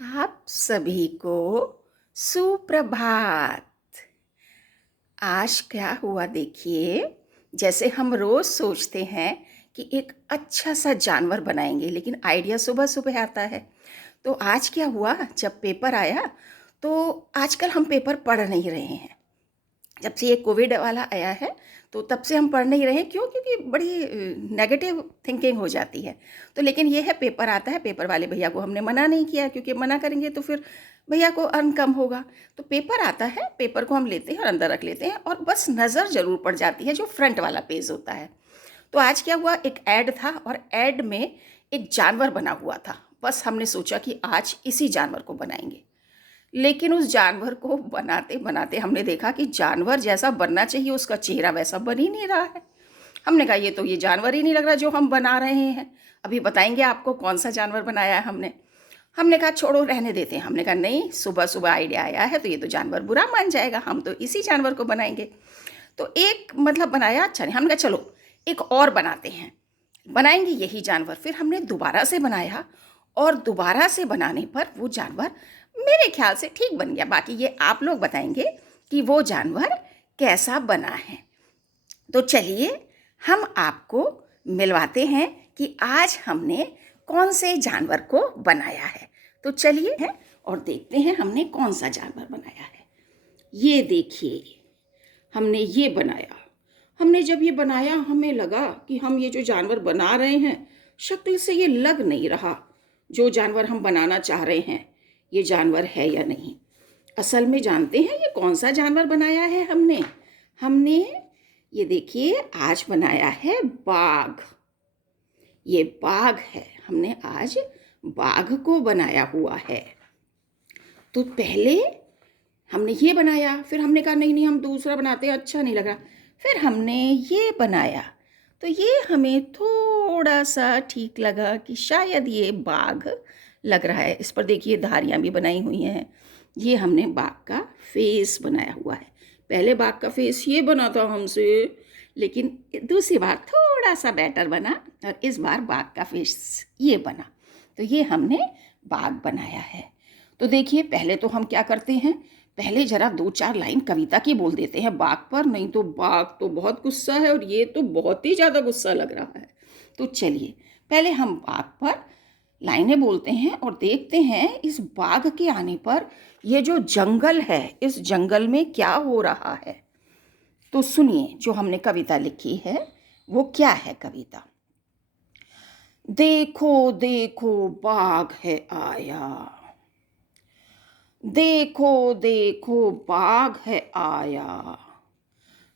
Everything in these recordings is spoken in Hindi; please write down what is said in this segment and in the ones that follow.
आप सभी को सुप्रभात। आज क्या हुआ देखिए, जैसे हम रोज़ सोचते हैं कि एक अच्छा सा जानवर बनाएंगे, लेकिन आइडिया सुबह सुबह आता है। तो आज क्या हुआ, जब पेपर आया तो आजकल हम पेपर पढ़ नहीं रहे हैं। जब से ये कोविड वाला आया है तो तब से हम पढ़ नहीं रहे हैं। क्यों? क्योंकि बड़ी नेगेटिव थिंकिंग हो जाती है। तो लेकिन ये है, पेपर आता है, पेपर वाले भैया को हमने मना नहीं किया, क्योंकि मना करेंगे तो फिर भैया को अर्न कम होगा। तो पेपर आता है, पेपर को हम लेते हैं और अंदर रख लेते हैं, और बस नज़र ज़रूर पड़ जाती है जो फ्रंट वाला पेज होता है। तो आज क्या हुआ, एक ऐड था और ऐड में एक जानवर बना हुआ था। बस हमने सोचा कि आज इसी जानवर को बनाएंगे। लेकिन उस जानवर को बनाते बनाते हमने देखा कि जानवर जैसा बनना चाहिए उसका चेहरा वैसा बन ही नहीं रहा है। हमने कहा ये जानवर ही नहीं लग रहा जो हम बना रहे हैं। अभी बताएंगे आपको कौन सा जानवर बनाया है हमने। हमने कहा छोड़ो, रहने देते हैं। हमने कहा नहीं, सुबह सुबह आइडिया आया है तो ये तो जानवर बुरा मान जाएगा, हम तो इसी जानवर को बनाएंगे। तो एक मतलब बनाया, अच्छा नहीं। हमने कहा चलो एक और बनाते हैं, बनाएंगे यही जानवर। फिर हमने दोबारा से बनाया और दोबारा से बनाने पर वो जानवर मेरे ख्याल से ठीक बन गया। बाकी ये आप लोग बताएंगे कि वो जानवर कैसा बना है। तो चलिए हम आपको मिलवाते हैं कि आज हमने कौन से जानवर को बनाया है। तो चलिए हैं और देखते हैं हमने कौन सा जानवर बनाया है। ये देखिए, हमने ये बनाया। हमने जब ये बनाया हमें लगा कि हम ये जो जानवर बना रहे हैं, शक्ल से ये लग नहीं रहा जो जानवर हम बनाना चाह रहे हैं ये जानवर है या नहीं। असल में जानते हैं ये कौन सा जानवर बनाया है हमने। हमने ये देखिए आज बनाया है बाघ। ये बाघ है, हमने आज बाघ को बनाया हुआ है। तो पहले हमने ये बनाया, फिर हमने कहा नहीं नहीं हम दूसरा बनाते हैं, अच्छा नहीं लग रहा। फिर हमने ये बनाया तो ये हमें थोड़ा सा ठीक लगा कि शायद ये बाघ लग रहा है। इस पर देखिए धारियाँ भी बनाई हुई हैं। ये हमने बाघ का फेस बनाया हुआ है। पहले बाघ का फेस ये बना था हमसे, लेकिन दूसरी बार थोड़ा सा बेटर बना और इस बार बाघ का फेस ये बना। तो ये हमने बाघ बनाया है। तो देखिए पहले तो हम क्या करते हैं, पहले जरा 2-4 लाइन कविता की बोल देते हैं बाघ पर, नहीं तो बाघ तो बहुत गुस्सा है और ये तो बहुत ही ज़्यादा गुस्सा लग रहा है। तो चलिए पहले हम बाघ पर लाइनें बोलते हैं और देखते हैं इस बाघ के आने पर ये जो जंगल है, इस जंगल में क्या हो रहा है। तो सुनिए जो हमने कविता लिखी है वो क्या है कविता। देखो देखो बाघ है आया, देखो देखो बाघ है आया,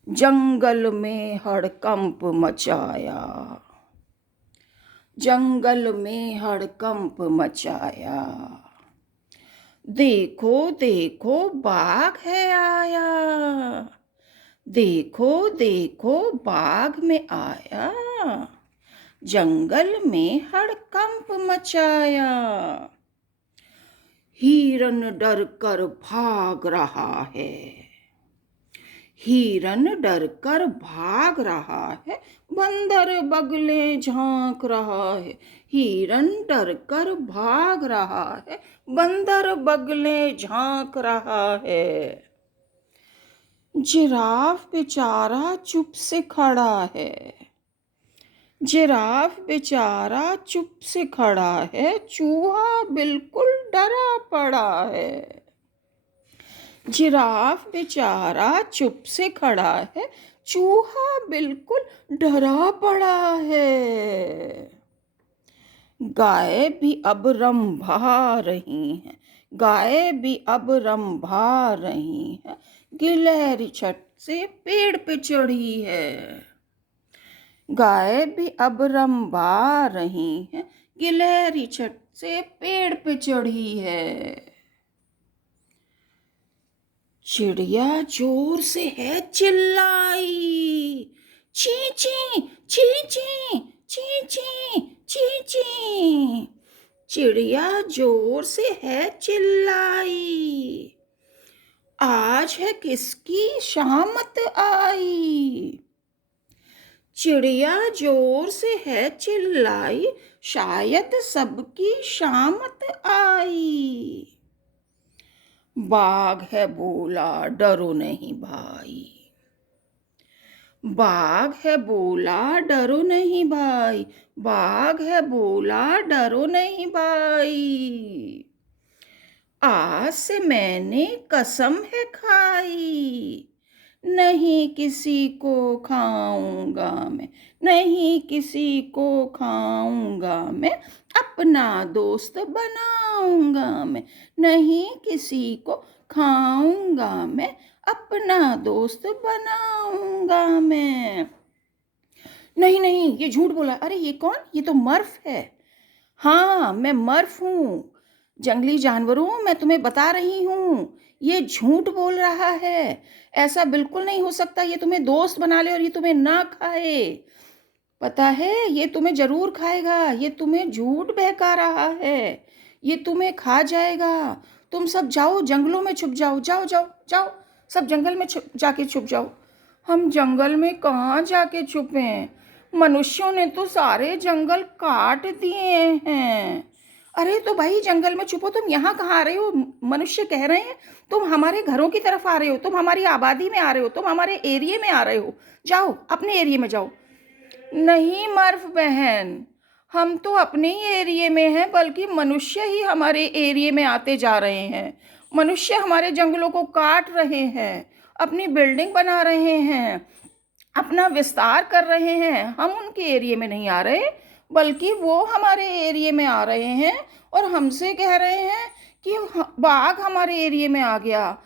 जंगल में हड़कंप मचाया, जंगल में हड़कंप मचाया। देखो देखो बाघ है आया, देखो देखो बाघ में आया, जंगल में हड़कंप मचाया। हिरन डर कर भाग रहा है, हिरन डर कर भाग रहा है, बंदर बगले झांक रहा है। हिरन डर कर भाग रहा है, बंदर बगले झांक रहा है। जिराफ बेचारा चुप से खड़ा है, जिराफ बेचारा चुप से खड़ा है, चूहा बिल्कुल डरा पड़ा है। जिराफ बेचारा चुप से खड़ा है, चूहा बिल्कुल डरा पड़ा है। गाय भी अब रंभा रही हैं, गाय भी अब रंभा रही हैं, गिलहरी छत से पेड़ पे चढ़ी है। गाय भी अब रंभा रही हैं, गिलहरी छत से पेड़ पे चढ़ी है। चिड़िया जोर से है चिल्लाई, ची ची ची ची ची ची ची ची। चिड़िया जोर से है चिल्लाई, आज है किसकी शामत आई। चिड़िया जोर से है चिल्लाई, शायद सबकी शामत आई। बाघ है बोला डरो नहीं भाई। बाघ है बोला डरो नहीं भाई। बाघ है बोला डरो नहीं भाई। आज से मैंने कसम है खाई, नहीं किसी को खाऊंगा मैं, नहीं किसी को खाऊंगा मैं, अपना दोस्त बनाऊंगा मैं, नहीं किसी को खाऊंगा मैं, अपना दोस्त बनाऊंगा मैं। नहीं नहीं, ये झूठ बोला। अरे ये कौन? ये तो मर्फ है। हाँ, मैं मर्फ हूँ। जंगली जानवरों, मैं तुम्हें बता रही हूँ, ये झूठ बोल रहा है। ऐसा बिल्कुल नहीं हो सकता, ये तुम्हें दोस्त बना ले और ये तुम्हें ना खाए। पता है, ये तुम्हें जरूर खाएगा। ये तुम्हें झूठ बहका रहा है। ये तुम्हें खा जाएगा। तुम सब जाओ, जंगलों में छुप जाओ। जाओ जाओ जाओ, सब जंगल में जाके छुप जाओ। हम जंगल में कहाँ जाके छुपें? मनुष्यों ने तो सारे जंगल काट दिए हैं। अरे तो भाई जंगल में छुपो। तुम यहाँ कहाँ आ रहे हो? मनुष्य कह रहे हैं तुम हमारे घरों की तरफ आ रहे हो, तुम हमारी आबादी में आ रहे हो, तुम हमारे एरिया में आ रहे हो। जाओ, अपने एरिया में जाओ। नहीं मर्फ बहन, हम तो अपने ही एरिया में हैं, बल्कि मनुष्य ही हमारे एरिया में आते जा रहे हैं। मनुष्य हमारे जंगलों को काट रहे हैं, अपनी बिल्डिंग बना रहे हैं, अपना विस्तार कर रहे हैं। हम उनके एरिया में नहीं आ रहे, बल्कि वो हमारे एरिया में आ रहे हैं और हमसे कह रहे हैं कि बाघ हमारे एरिया में आ गया,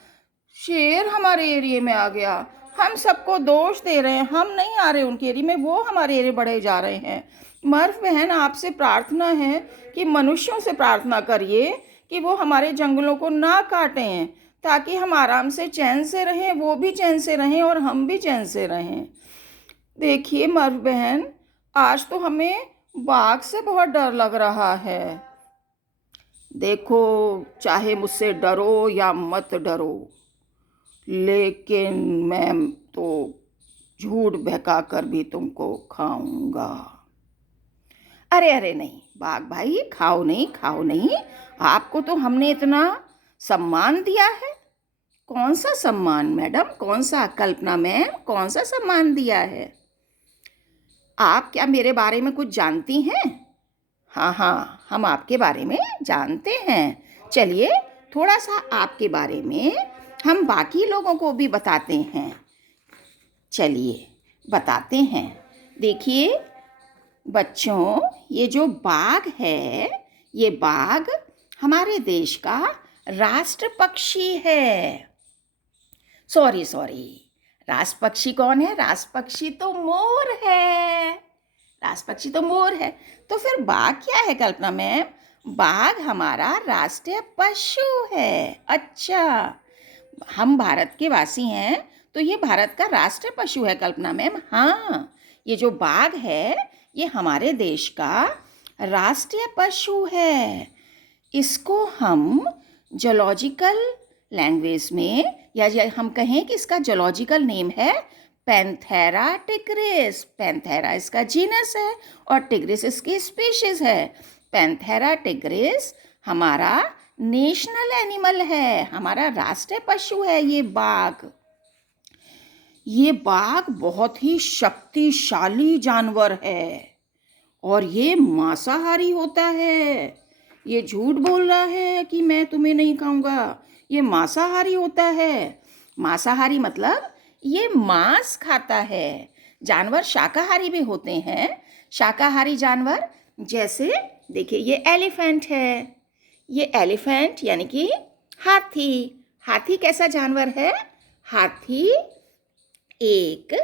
शेर हमारे एरिया में आ गया। हम सबको दोष दे रहे हैं। हम नहीं आ रहे उनके एरिया में, वो हमारे एरिया बढ़े जा रहे हैं। मर्फ बहन, आपसे प्रार्थना है कि मनुष्यों से प्रार्थना करिए कि वो हमारे जंगलों को ना काटें, ताकि हम आराम से चैन से रहें, वो भी चैन से रहें और हम भी चैन से रहें। देखिए मर्फ बहन, आज तो हमें बाघ से बहुत डर लग रहा है। देखो, चाहे मुझसे डरो या मत डरो, लेकिन मैं तो झूठ बहका कर भी तुमको खाऊंगा। अरे अरे नहीं बाघ भाई, खाओ नहीं, खाओ नहीं। आपको तो हमने इतना सम्मान दिया है। कौन सा सम्मान मैडम? कौन सा? कल्पना मैम, कौन सा सम्मान दिया है? आप क्या मेरे बारे में कुछ जानती हैं? हाँ हाँ, हम आपके बारे में जानते हैं। चलिए, थोड़ा सा आपके बारे में हम बाकी लोगों को भी बताते हैं। चलिए बताते हैं। देखिए बच्चों, ये जो बाघ है, ये बाघ हमारे देश का राष्ट्र पक्षी है। सॉरी सॉरी, राष्ट्र पक्षी कौन है? राष्ट्र पक्षी तो मोर है। राष्ट्र पक्षी तो मोर है। तो फिर बाघ क्या है कल्पना मैम? बाघ हमारा राष्ट्रीय पशु है। अच्छा, हम भारत के वासी हैं, तो ये भारत का राष्ट्रीय पशु है कल्पना मैम। हाँ, ये जो बाघ है, ये हमारे देश का राष्ट्रीय पशु है। इसको हम जूलॉजिकल लैंग्वेज में, या हम कहें कि इसका जूलॉजिकल नेम है पैंथेरा टिग्रिस। पैंथेरा इसका जीनस है और टिग्रिस इसकी स्पीशीज है। पैंथेरा टिग्रिस हमारा नेशनल एनिमल है, हमारा राष्ट्रीय पशु है ये बाघ। ये बाघ बहुत ही शक्तिशाली जानवर है और ये मांसाहारी होता है। ये झूठ बोल रहा है कि मैं तुम्हें नहीं खाऊंगा। ये मांसाहारी होता है। मांसाहारी मतलब ये मांस खाता है। जानवर शाकाहारी भी होते हैं। शाकाहारी जानवर जैसे देखिए, ये एलिफेंट है। ये एलिफेंट यानी कि हाथी। हाथी कैसा जानवर है? हाथी एक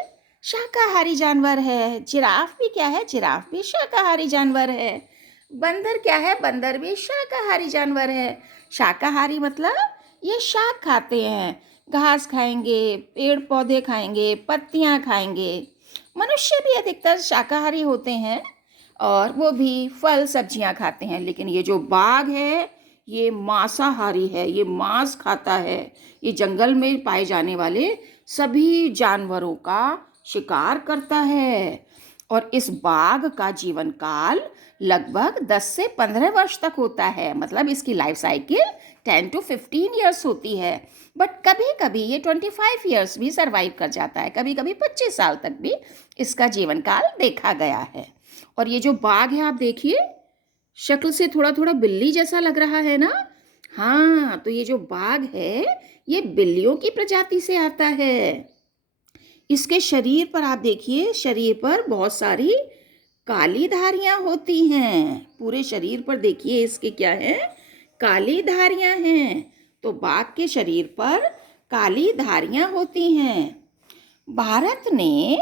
शाकाहारी जानवर है। जिराफ भी क्या है? जिराफ भी शाकाहारी जानवर है। बंदर क्या है? बंदर भी शाकाहारी जानवर है। शाकाहारी मतलब ये शाक खाते हैं, घास खाएंगे, पेड़ पौधे खाएंगे, पत्तियां खाएंगे। मनुष्य भी अधिकतर शाकाहारी होते हैं और वो भी फल सब्जियां खाते हैं। लेकिन ये जो बाघ है, ये मांसाहारी है, ये मांस खाता है। ये जंगल में पाए जाने वाले सभी जानवरों का शिकार करता है और इस बाघ का जीवन काल लगभग 10 से 15 वर्ष तक होता है। मतलब इसकी लाइफ साइकिल 10 to 15 ईयर्स होती है। बट कभी कभी ये 25 ईयर्स भी सरवाइव कर जाता है, कभी कभी 25 साल तक भी इसका जीवन काल देखा गया है। और ये जो बाघ है आप देखिए, शक्ल से थोड़ा थोड़ा बिल्ली जैसा लग रहा है ना। हाँ, तो ये जो बाघ है ये बिल्लियों की प्रजाति से आता है। इसके शरीर पर आप देखिए, शरीर पर बहुत सारी काली धारियां होती हैं। पूरे शरीर पर देखिए इसके क्या है, काली धारियां हैं। तो बाघ के शरीर पर काली धारियां होती हैं। भारत ने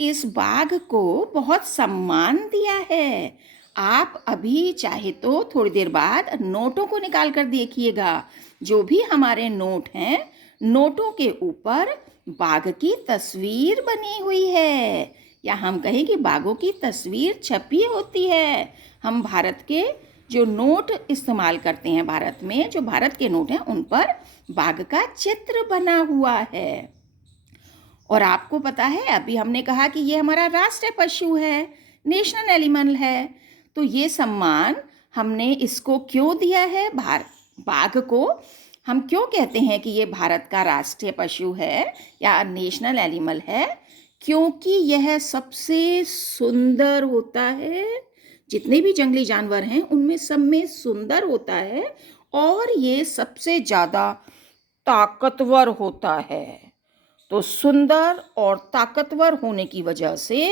इस बाघ को बहुत सम्मान दिया है। आप अभी चाहे तो थोड़ी देर बाद नोटों को निकाल कर देखिएगा। जो भी हमारे नोट हैं, नोटों के ऊपर बाघ की तस्वीर बनी हुई है, या हम कहें कि बाघों की तस्वीर छपी होती है। हम भारत के जो नोट इस्तेमाल करते हैं, भारत में जो भारत के नोट हैं, उन पर बाघ का चित्र बना हुआ है। और आपको पता है, अभी हमने कहा कि ये हमारा राष्ट्रीय पशु है, नेशनल एनिमल है। तो ये सम्मान हमने इसको क्यों दिया है, बाघ को हम क्यों कहते हैं कि ये भारत का राष्ट्रीय पशु है या नेशनल एनिमल है? क्योंकि यह सबसे सुंदर होता है। जितने भी जंगली जानवर हैं उनमें सब में सुंदर होता है, और ये सबसे ज़्यादा ताकतवर होता है। तो सुंदर और ताकतवर होने की वजह से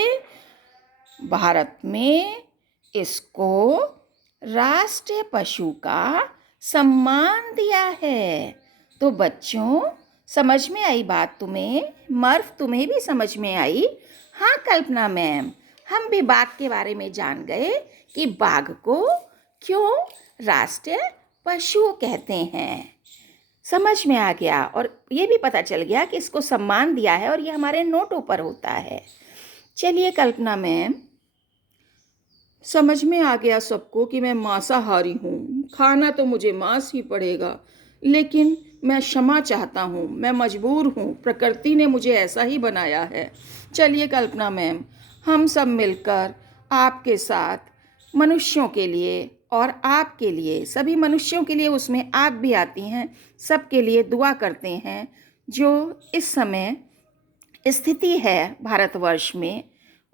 भारत में इसको राष्ट्रीय पशु का सम्मान दिया है। तो बच्चों, समझ में आई बात तुम्हें? मर्फ, तुम्हें भी समझ में आई? हाँ कल्पना मैम, हम भी बाघ के बारे में जान गए कि बाघ को क्यों राष्ट्रीय पशु कहते हैं। समझ में आ गया, और ये भी पता चल गया कि इसको सम्मान दिया है और ये हमारे नोटों पर होता है। चलिए कल्पना मैम, समझ में आ गया सबको कि मैं मांसाहारी हूँ, खाना तो मुझे मांस ही पड़ेगा, लेकिन मैं क्षमा चाहता हूँ, मैं मजबूर हूँ, प्रकृति ने मुझे ऐसा ही बनाया है। चलिए कल्पना मैम, हम सब मिलकर आपके साथ मनुष्यों के लिए और आपके लिए, सभी मनुष्यों के लिए, उसमें आप भी आती हैं, सबके लिए दुआ करते हैं। जो इस समय स्थिति है भारतवर्ष में,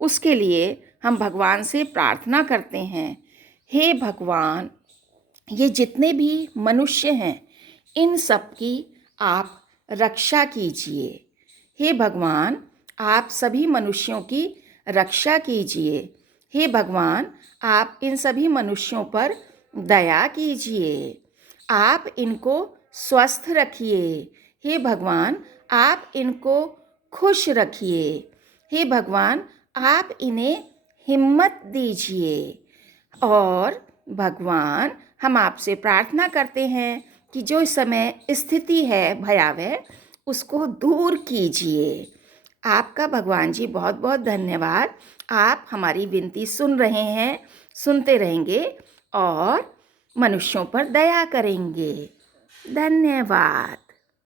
उसके लिए हम भगवान से प्रार्थना करते हैं, हे भगवान, ये जितने भी मनुष्य हैं इन सब की आप रक्षा कीजिए। हे भगवान, आप सभी मनुष्यों की रक्षा कीजिए। हे भगवान, आप इन सभी मनुष्यों पर दया कीजिए। आप इनको स्वस्थ रखिए। हे भगवान, आप इनको खुश रखिए। हे भगवान, आप इन्हें हिम्मत दीजिए। और भगवान, हम आपसे प्रार्थना करते हैं कि जो इस समय स्थिति है भयावह, उसको दूर कीजिए। आपका भगवान जी बहुत बहुत धन्यवाद। आप हमारी विनती सुन रहे हैं, सुनते रहेंगे और मनुष्यों पर दया करेंगे। धन्यवाद।